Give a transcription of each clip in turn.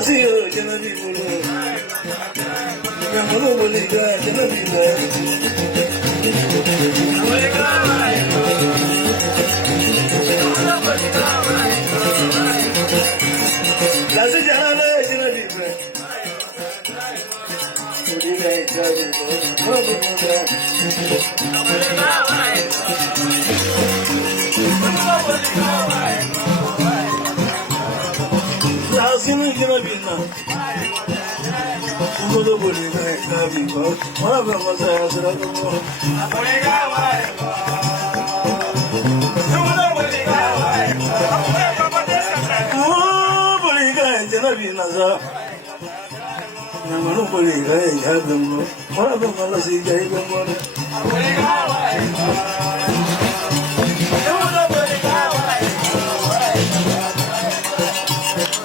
Lasio Genevi Bolo, Yamano Boliga, Genevi, Lasi Jana Genevi, Lasino Genevi, Mudo Boliga, Gavigo, one of them was Genevieve, Nobody had them. One of them was he gave them one.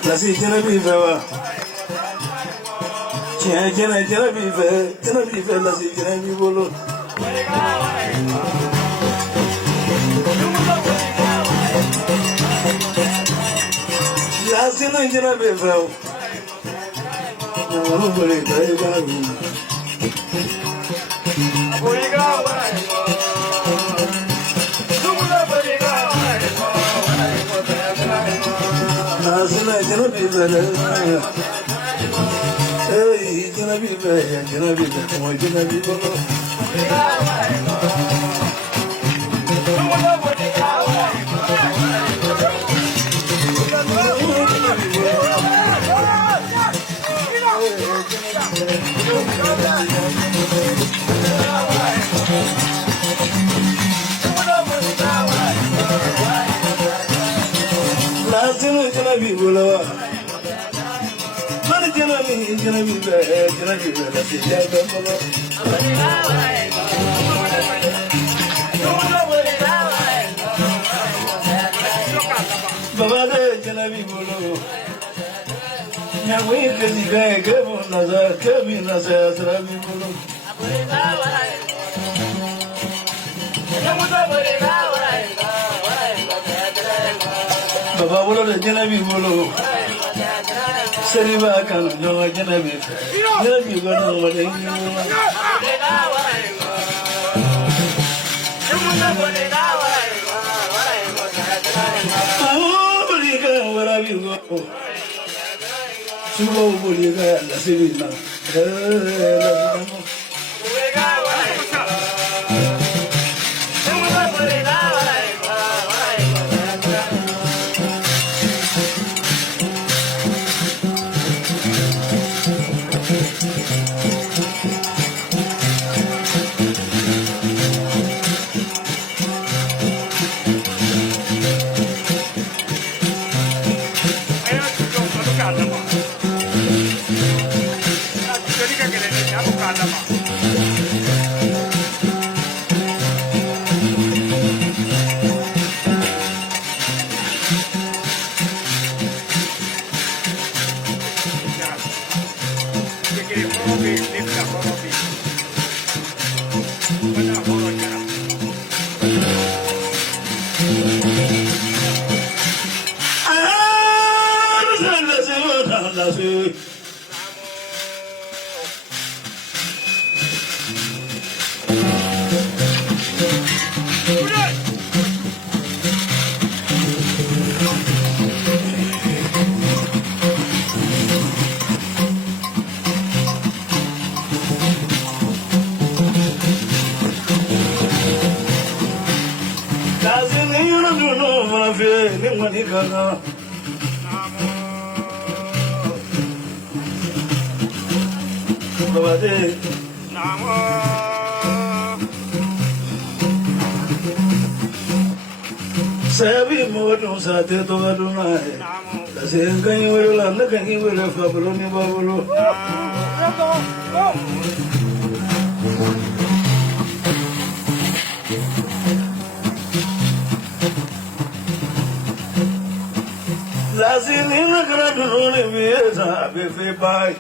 Let's see, Genevieve. Genevieve, let's see, Genevieve. Last in Genevieve. Nobody died of me. Sabi mo to sa teto adunai. Kasi kan yung wala na kan yung wala fabulo ni babulo. Lazini na gradu ni bieza befe bai.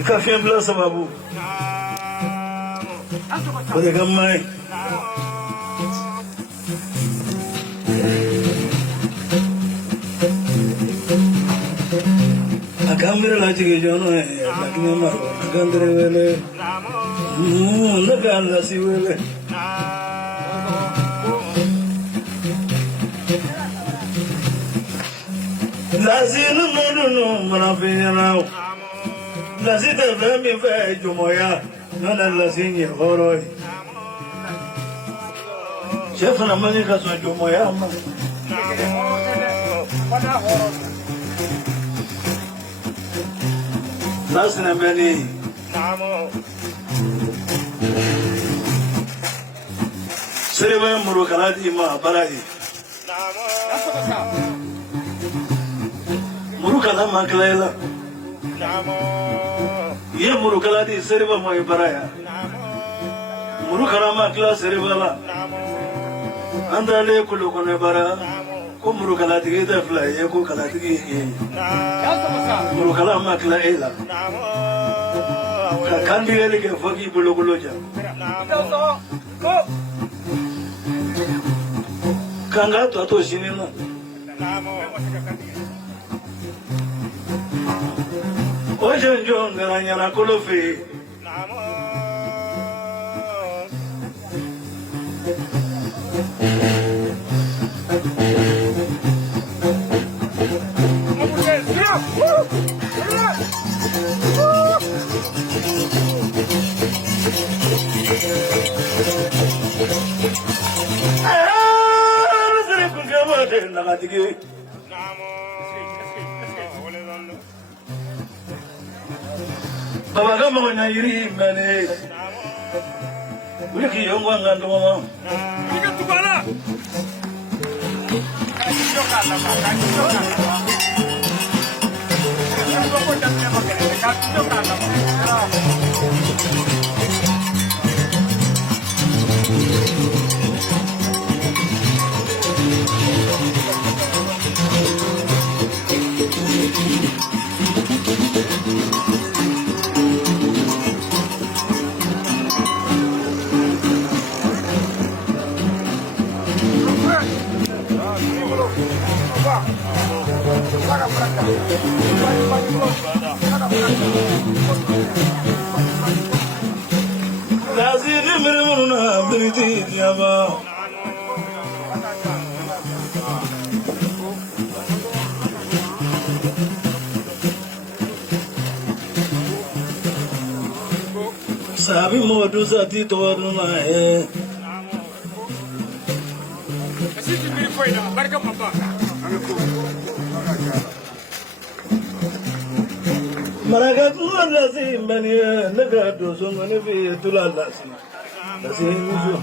Ikafiam bla sababu. Boleh gamai. la chica yo no es la que me marco, la candre vele, la gala si vele. La zina no mana pinya now. La zita mi fe jumoya, no la sinya horoi. Chef na mani ka so jumoya ma. Nasna mani. Sereba muru kaladi ma barai. Murukala maklayla. Ye murukala di sereba moy baraya. Murukala makla sereba la. Andale kulu kone bara. Ko murukala di da fla ye ko kala di. Murukala makla ela. Kandi ele ke fogi bulo bulo ja. Kanga to shinina. Oye, yo me daña la colofi. Baba kama na yiri mane. Wiki yongo ngando mama. Kika tukala. Lazili miruna briti yaba. Sabi modu zati toruna hai. Asisi mirikoina barka papa. Maragat lazim bani nagado songane bi tulalasi. Lazim muzo.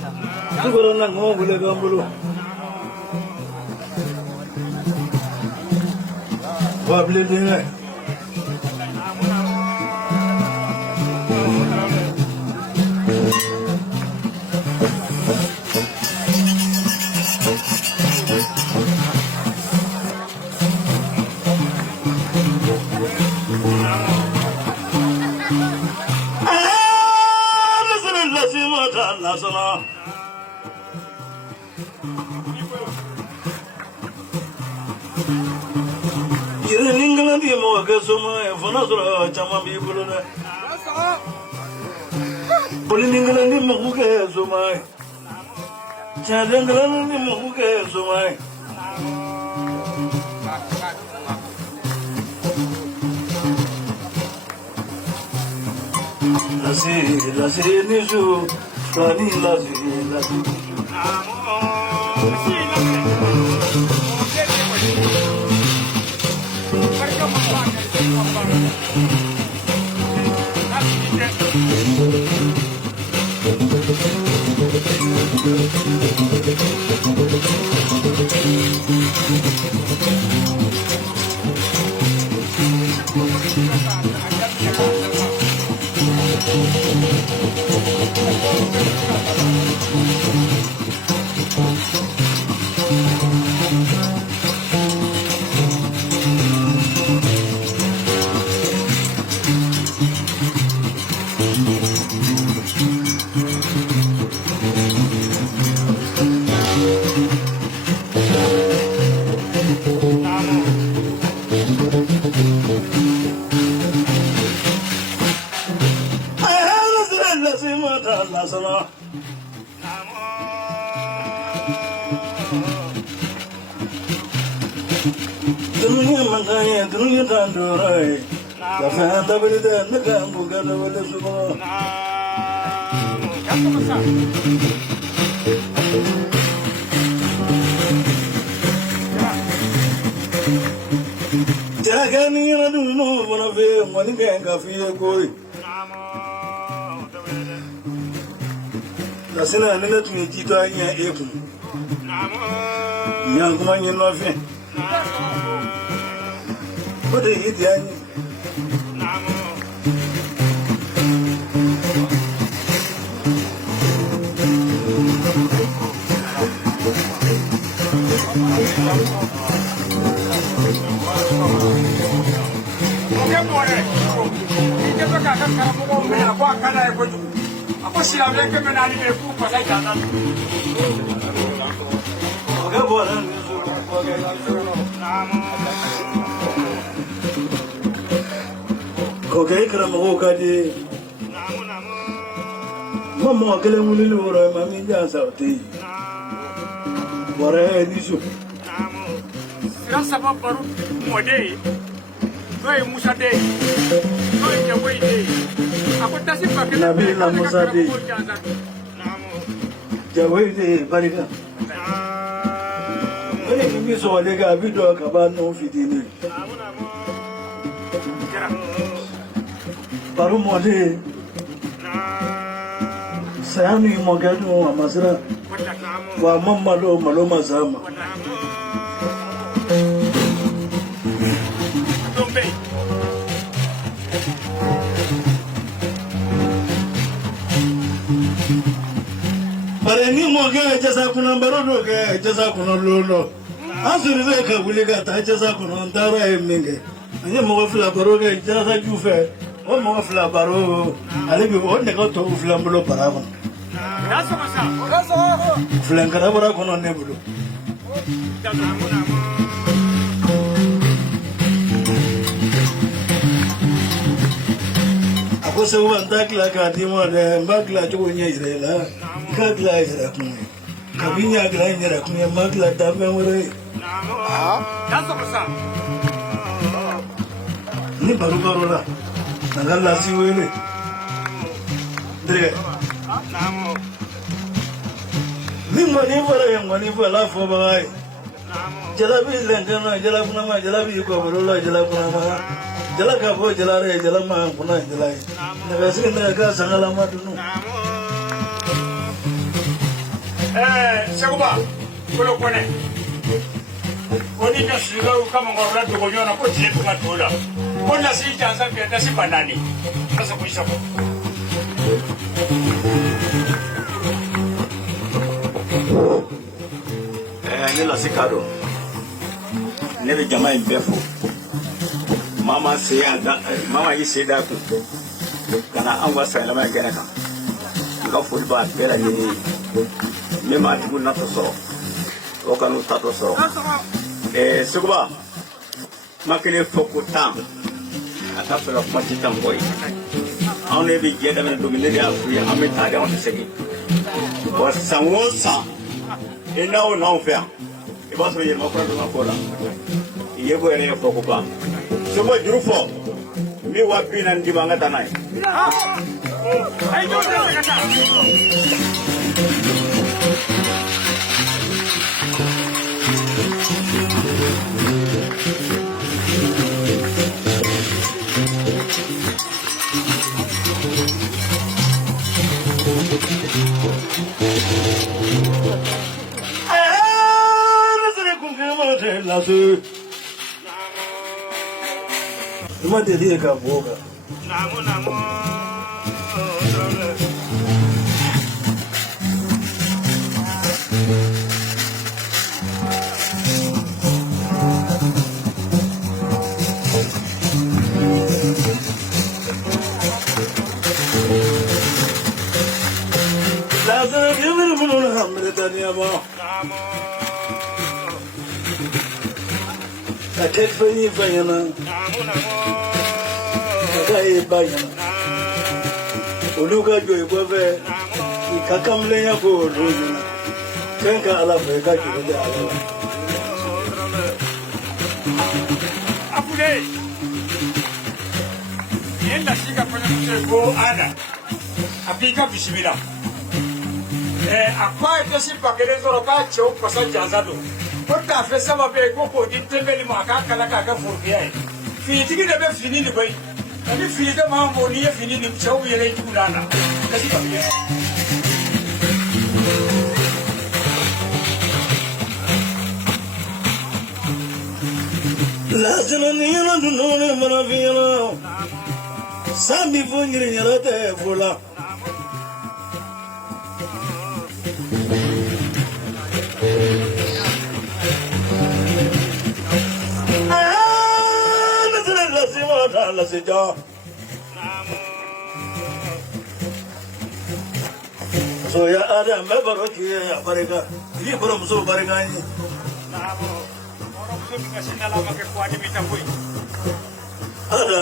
Tugoro na ngobule gambulu. Wable dinga. Nasana. Yere ningala di mo ga soma fona sura chama bi buluna. Poli ningala di mo ga soma. Cha ningala di mo ga soma. Lasi nisu. Kani lazi Dunia makanya dunia tandurai. Lafaz tabeli dah nak bukan tabeli semua. Jangan ni ada dulu mana film mana yang kafe koi. Rasanya ni tu ni kita yang ekor. Yang kau yang nafe. Pada ini dia ni. Aku siap lagi menani berku pasal jalan. Agak boleh. Kau kaya kerana mau kaji. Mama kalau muli orang mami jangan sauti. Orang ini su. Rasa apa baru model. Kau Musa deh. Kau Jawa deh. Aku tak sih pakai Nabi Musa deh. Jawa deh barika. Ini soalnya kami doa kabar non fitini. Baru model. Saya ni mau gaduh masalah. Wah malo mazama. Bare ni mo ga jasa kuna barodo ga jasa kuna lolo. Asuri ze ka buliga ta jasa kuna ndara eminge. Anye mo fla baro ga jasa jufe. O mo fla baro ale bi o ne ko to fla mbulo baraba. Rasa masa. Fla ngara bara kono ne bulo. Ako se wa ndakla ka timo de mbakla chugo nyirela. Kagla ira kuni. Kabinya gla ira kuni magla dabe mure. Rasa masa. Ni baru lah. Nangal lasi wele. Dre. Ni mani fara fo bagai. Jalabi lengkana jalabi nama jalabi ko barola jalabi nama. Jalaka bo jalare jalama puna jalai. Nagasi naga sangala madunu. Seguba, kolo kone. Koni na siga kama ngora dogo nyona ko jetu matola. Kona si jansa biada si banani. Sasa kuisha ko. Ne la sikado. Ne be jama in befo. Mama yi se da ku. Kana an wasa la ma gana kan. Ka fulba bela ni ne ma tugu na to so. O kanu ta to so. Seguba. Makele fokutan. Ata fela kwatita boy. On ne bi geda men do mele ya fu ya ameta da on segi. Wa sanwosa. Ina o na ofia. E ba so ye ma kwa ma kola. Iye go ene fokupa. So mo jurufo. Mi wa pina ndi banga tanai. Ai do na kata. Lasu. Cuma dia ka boga. Namo. Lasu gimana menurut kamu tadi apa? Atek fani fanyana. Kai bayana. Uluga joy bobe. Ikakamlenya ko rojuna. Kenka ala fɛ ka juru di ala la. Apule. Yen la sika fana muso ko ada. Apika bisimila. Akwa etesi pakele zoro ka cheo pasa janzado. Kota fe sama be ko ko di tembeli ma ka kala ka ka furbiya. Fitigi de be fini ni bai. Ani fini de ma mo ni fini ni cheo yele tulana. Kasi pakele. Lazina ni yana dunone marafiyana. Sambi fungiri nyara te fula. La sija so ya ada me baroki ya barega ni borom so barega ni borom so mi kasina la make ko adi mi tamboy ada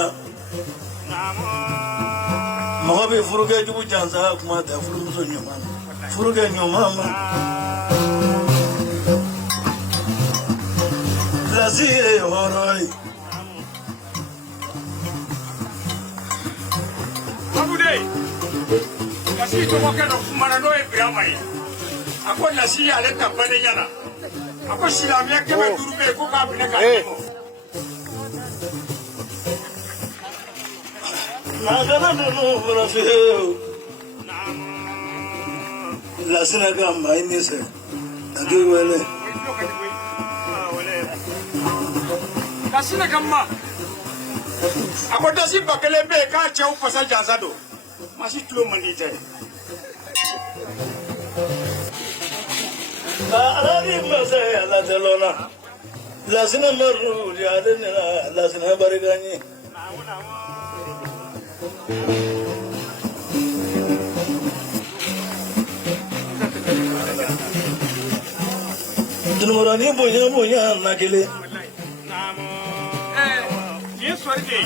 mabe furuge jubu janza kuma da furu so nyoma furuge nyoma ma la sire horoi Kasi to wakano kumana no Ibrahim ako nasi ale tapane nyana ako silamia kebe turube ko ka bine ka nagana no brafe la sinaga mai ni se agi wele kasina kamma ako dasi bakele be ka chau pasa jazado masih tuh mandi Aradi masa la telona la sina maru ya dena la sina barigani Tunurani bonya nakile Yesu arke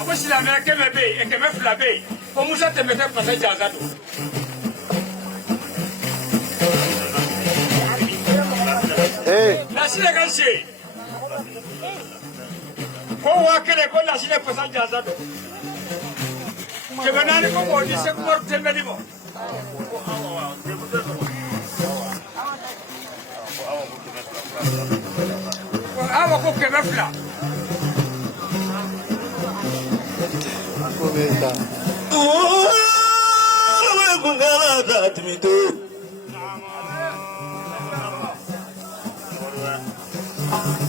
apa silame keme be keme flabe ko musa temete pasa jazado Nasile kanse ko wakere ko nasile pasa jazado kebanani ko mo dise ko temeli mo awa ko keme fla Kungala datmito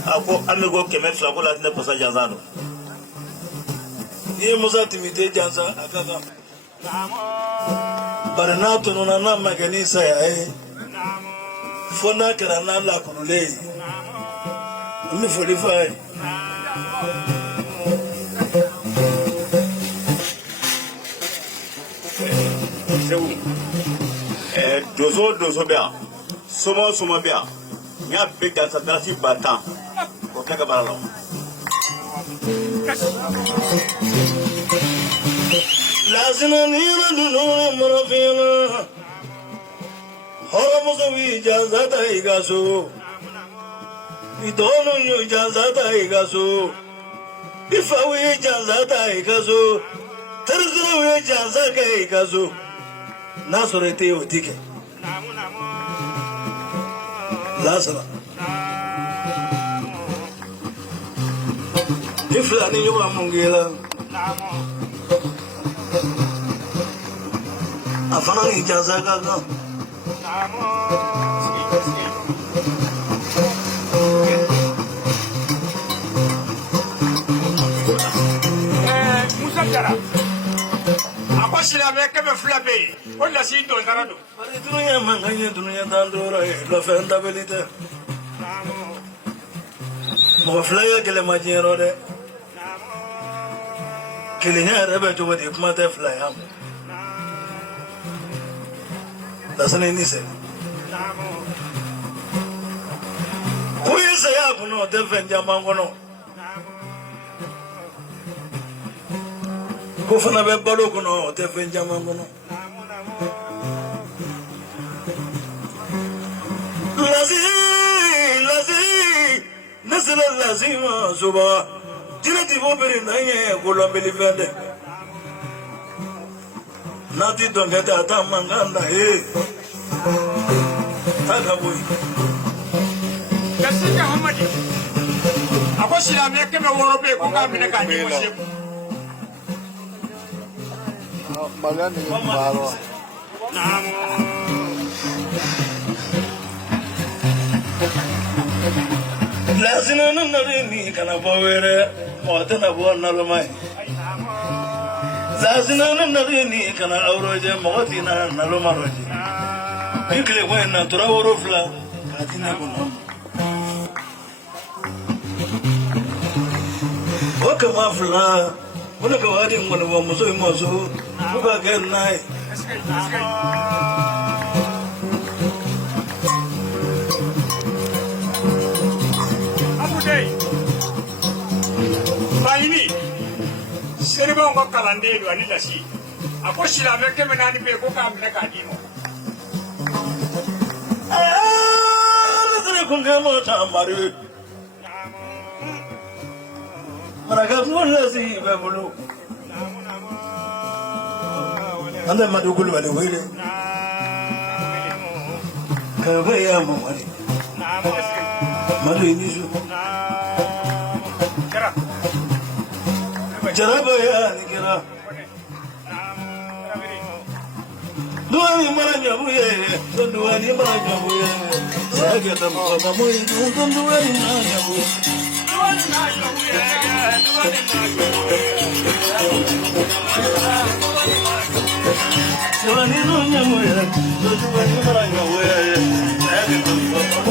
ako amigo keme fla ko la ne pasa janzano ni musa timite janza akaka barana to nona na magani saya fona kara na la kunule mi fodi fai dozo bia somo bia nya bega sa dasi batan ko kaga baralo lazina ni na dunone marafina horo so wi janza ta igaso idono nyo janza ta igaso ifa wi janza ta igaso terzuro wi janza ka igaso nasorete otike lazima ifla ni yoba mongela afana ni jaza gaga Musa Jara apa silame keme flabe o la si do darado ari dunya manganya dunya dandora lo fenda belite mo flaya kele majero de kele nya rebe to wadi kuma ta flaya dasane ni se kuyi se ya kuno de fenja mangono ko fana be balo kuno te fenja mangono lazi nasala lazima suba dirati bo beri naye golo belifende nati dongeta ta manganda aga boy kasi Muhammad ako sila me ke me woro be ko ka mine ka ni mo se magani maro lazina narini kana bawere motana bo nalmai lazina narini kana auroje motina nalmaroje bikle wena turaworo fla katina kono okama fla wala ka wadi ngwana wa muso buka kenai bayini serba ngo kalande do ani lasi ako sila me ke menani be ko ka mine ka di mo kunga mota maru maraga mulla si babulu anda madugulu wale wele kabaya mamari madu inisu jaraba ya nikira duani maranya buye duani maranya buye sage tamama moyi duani maranya buye duani maranya buye duani maranya buye sage tamama moyi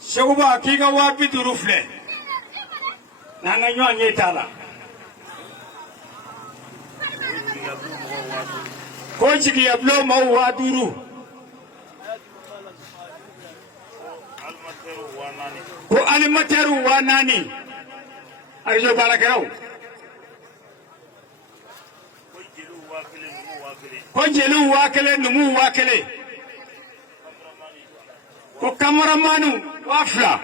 Seguba kiga wapi durufle nana nyo anyetala ko jigi yablo ma wa duru almatero wanani ko alimataru wa nani arjo barakaraw ko jelu wakele numu wakele ko kamaramanu wafla